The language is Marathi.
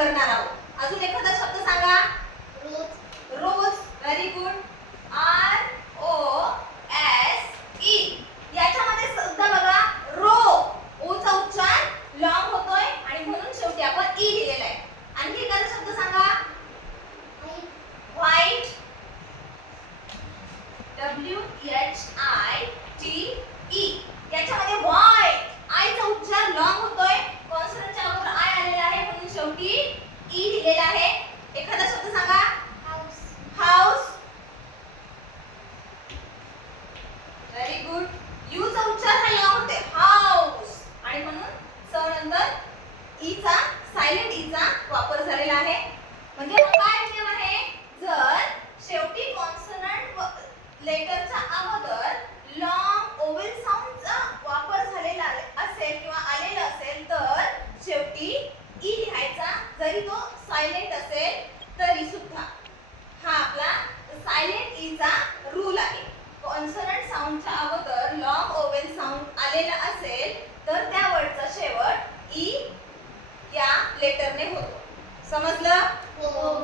करणार आहोत. अजून एखादा शब्द सांगा. रोज. Very good. ROSE. याच्यामध्ये सुद्धा बघा रो, ओचा उच्चार लॉंग होतोय आणि म्हणून शेवटी आपण ई लिहिलेला आहे. आणखी एखादा शब्द सांगा. व्हाईट. WHITE. याच्यामध्ये व्हाईट, आयचा उच्चार लॉंग होतोय, कॉन्सोनंटच्या अगोदर आय आलेला आहे म्हणून शेवटी ई लिहिलेला आहे. एखादा शब्द सांगा. हाऊस. Very good. यू चा उच्चार हा लॉंग होते, हाऊस, आणि म्हणून स नंतर ई चा, सायलेंट ई चा वापर झालेला आहे. म्हणजे हा काय नियम आहे, जर शेवटी कॉन्सोनंट लेटरच्या अगोदर लॉंग ओवेल साऊंडचा वापर झालेला असेल किंवा आलेला असेल तर शेवटी ई लिहायचा, जरी तो सायलेंट असेल तरी सुद्धा. हा आपला सायलेंट ई चा रूल आहे. कॉन्सोनंट साऊंडच्या अगोदर लॉंग ओवेल साऊंड आलेला असेल तर त्या वर्डचा शेवट ई या लेटरने होतो. समजलं? हो.